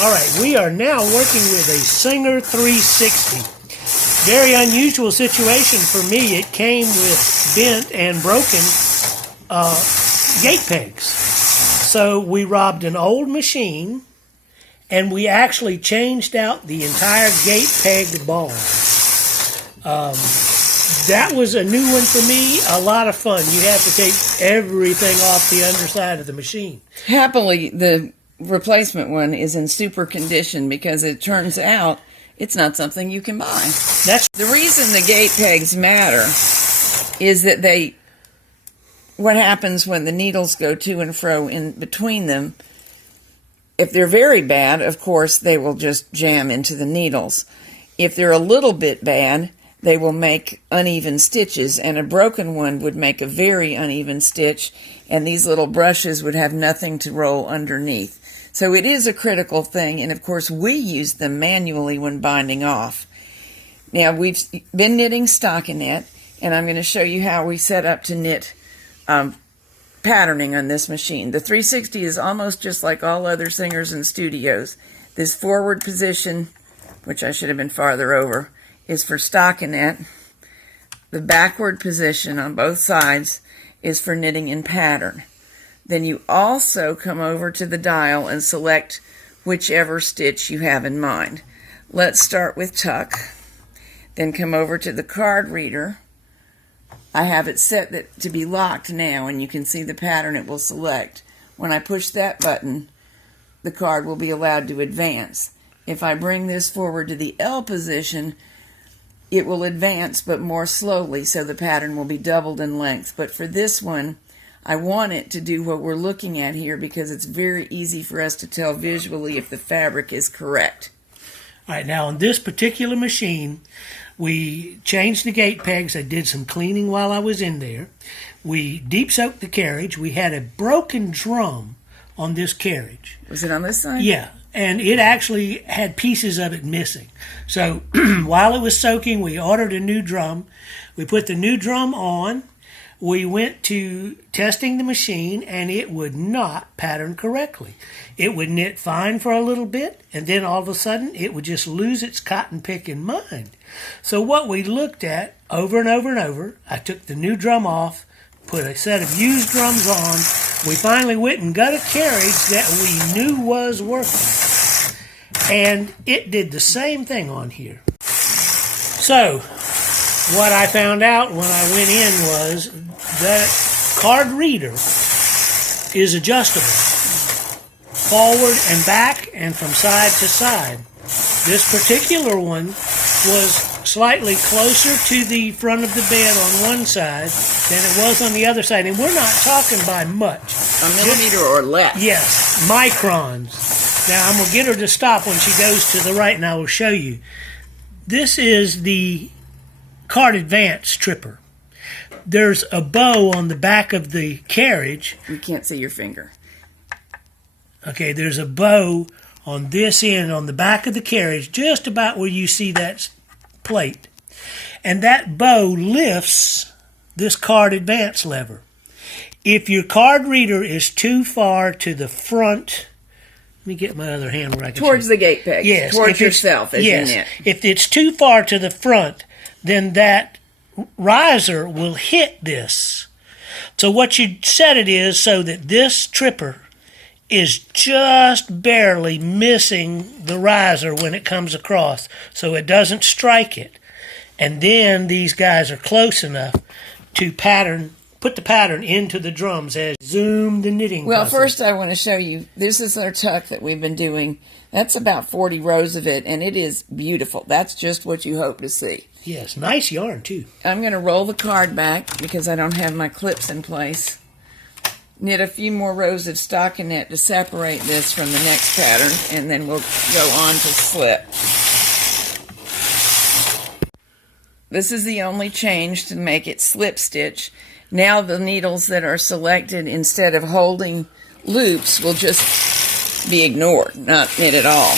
All right, we are now working with a sk360. Very unusual situation for me. It came with bent and broken gate pegs. So we robbed an old machine and we actually changed out the entire gate peg bar. That was a new one for me, a lot of fun. You have to take everything off the underside of the machine. Happily, the replacement one is in super condition because it turns out it's not something you can buy. That's the reason the gate pegs matter is that what happens when the needles go to and fro in between them, if they're very bad, of course, they will just jam into the needles. If they're a little bit bad, they will make uneven stitches, and a broken one would make a very uneven stitch, and these little brushes would have nothing to roll underneath. So it is a critical thing, and of course we use them manually when binding off. Now we've been knitting stockinette, and I'm going to show you how we set up to knit patterning on this machine. The 360 is almost just like all other singers in studios. This forward position, which I should have been farther over, is for stockinette. The backward position on both sides is for knitting in pattern. Then you also come over to the dial and select whichever stitch you have in mind. Let's start with tuck, then come over to the card reader. I have it set to be locked now, and you can see the pattern it will select. When I push that button, the card will be allowed to advance. If I bring this forward to the L position, it will advance but more slowly, so the pattern will be doubled in length. But for this one, I want it to do what we're looking at here because it's very easy for us to tell visually if the fabric is correct. All right, now on this particular machine, we changed the gate pegs. I did some cleaning while I was in there. We deep soaked the carriage. We had a broken drum on this carriage. Was it on this side? Yeah. And it actually had pieces of it missing. So while it was soaking, we ordered a new drum. We put the new drum on. We went to testing the machine, and it would not pattern correctly. It would knit fine for a little bit, and then all of a sudden, it would just lose its cotton picking mind. So what we looked at over and over and over, I took the new drum off, put a set of used drums on. We finally went and got a carriage that we knew was working. And it did the same thing on here. So, what I found out when I went in was that card reader is adjustable. Forward and back and from side to side. This particular one was slightly closer to the front of the bed on one side than it was on the other side. And we're not talking by much. A millimeter or less. Yes, microns. Now I'm going to get her to stop when she goes to the right, and I will show you. This is the Card Advance tripper. There's a bow on the back of the carriage. You can't see your finger. Okay, there's a bow on this end on the back of the carriage, just about where you see that plate. And that bow lifts this Card Advance lever. If your card reader is too far to the front, let me get my other hand where I can towards the gate peg. Yes, towards yourself as you knit. If it's too far to the front, then that riser will hit this. So what you set it is so that this tripper is just barely missing the riser when it comes across, so it doesn't strike it. And then these guys are close enough to put the pattern into the drums as zoom the knitting process. First I want to show you, this is our tuck that we've been doing. That's about 40 rows of it, and it is beautiful. That's just what you hope to see. Yes, nice yarn too. I'm going to roll the card back because I don't have my clips in place. Knit a few more rows of stockinette to separate this from the next pattern, and then we'll go on to slip. This is the only change to make it slip stitch. Now the needles that are selected, instead of holding loops, will just be ignored, not knit at all.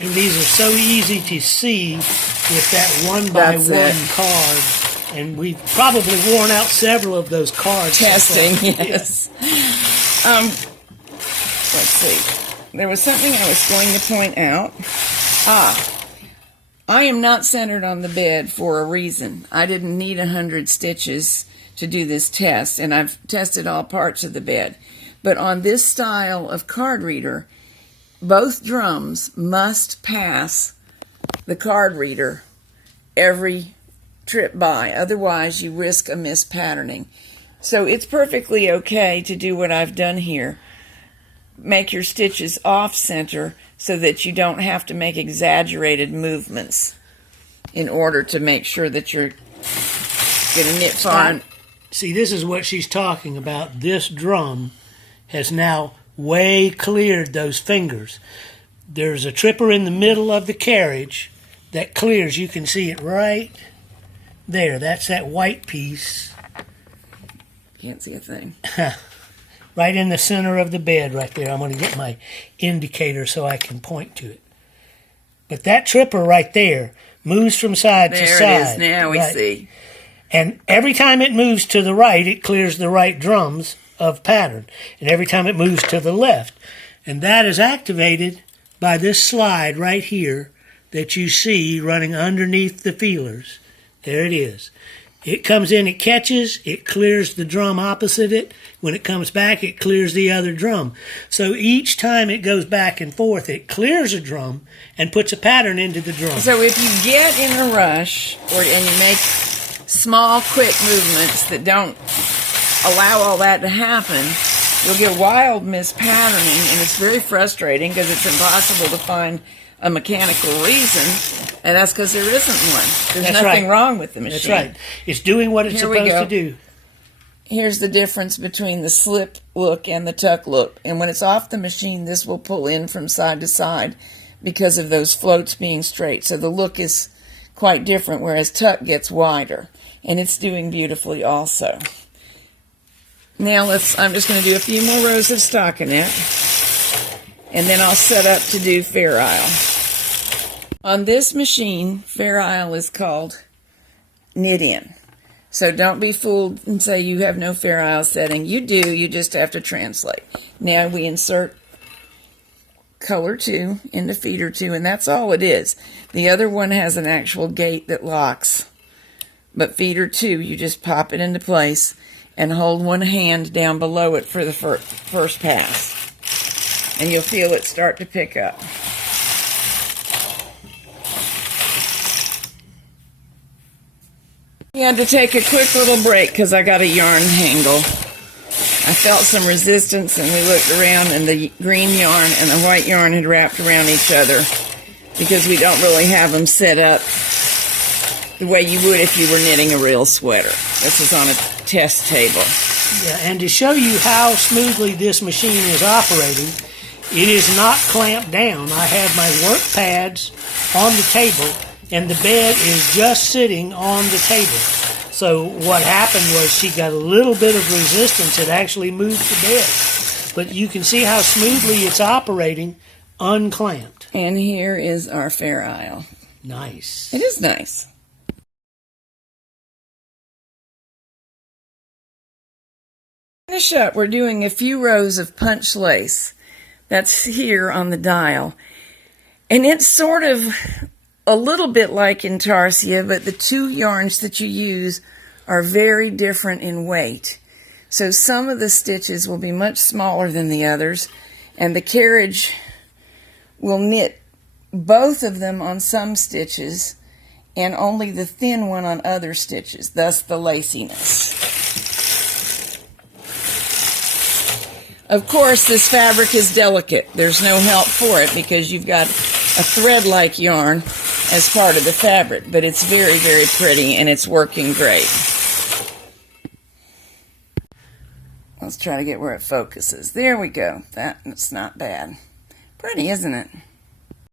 And these are so easy to see with that one by one card. And we've probably worn out several of those cards. Testing, yes. Let's see. There was something I was going to point out. I am not centered on the bed for a reason. I didn't need 100 stitches to do this test, and I've tested all parts of the bed. But on this style of card reader, both drums must pass the card reader every trip by. Otherwise, you risk a mispatterning. So it's perfectly okay to do what I've done here. Make your stitches off-center so that you don't have to make exaggerated movements in order to make sure that you're going to knit far. See, this is what she's talking about. This drum has now way cleared those fingers. There's a tripper in the middle of the carriage that clears. You can see it right there. That's that white piece. Can't see a thing. Right in the center of the bed right there. I'm going to get my indicator so I can point to it. But that tripper right there moves from side to side. There it is. Now we see. And every time it moves to the right, it clears the right drums of pattern. And every time it moves to the left. And that is activated by this slide right here that you see running underneath the feelers. There it is. It comes in, it catches, it clears the drum opposite it. When it comes back, it clears the other drum. So each time it goes back and forth, it clears a drum and puts a pattern into the drum. So if you get in a rush and you make small, quick movements that don't allow all that to happen, you'll get wild mispatterning, and it's very frustrating because it's impossible to find a mechanical reason, and that's because there isn't one. There's nothing wrong with the machine. That's right. It's doing what it's supposed to do. Here's the difference between the slip look and the tuck look. And when it's off the machine, this will pull in from side to side because of those floats being straight. So the look is quite different, whereas tuck gets wider. And it's doing beautifully also. Now I'm just going to do a few more rows of stockinette, and then I'll set up to do Fair Isle. On this machine, Fair Isle is called knit in. So don't be fooled and say you have no Fair Isle setting. You do, you just have to translate. Now we insert color 2 into feeder 2, and that's all it is. The other one has an actual gate that locks. But feeder 2, you just pop it into place and hold one hand down below it for the first pass. And you'll feel it start to pick up. We had to take a quick little break because I got a yarn tangle. I felt some resistance, and we looked around, and the green yarn and the white yarn had wrapped around each other because we don't really have them set up the way you would if you were knitting a real sweater. This is on a test table. Yeah, and to show you how smoothly this machine is operating, it is not clamped down. I have my work pads on the table, and the bed is just sitting on the table. So what happened was she got a little bit of resistance. It actually moved the bed. But you can see how smoothly it's operating unclamped. And here is our Fair Isle. Nice. It is nice. Finish up, we're doing a few rows of punch lace. That's here on the dial. And it's sort of a little bit like Intarsia, but the two yarns that you use are very different in weight. So some of the stitches will be much smaller than the others, and the carriage will knit both of them on some stitches and only the thin one on other stitches, thus the laciness. Of course, this fabric is delicate. There's no help for it because you've got a thread-like yarn as part of the fabric, but it's very, very pretty, and it's working great. Let's try to get where it focuses. There we go. That's not bad. Pretty, isn't it?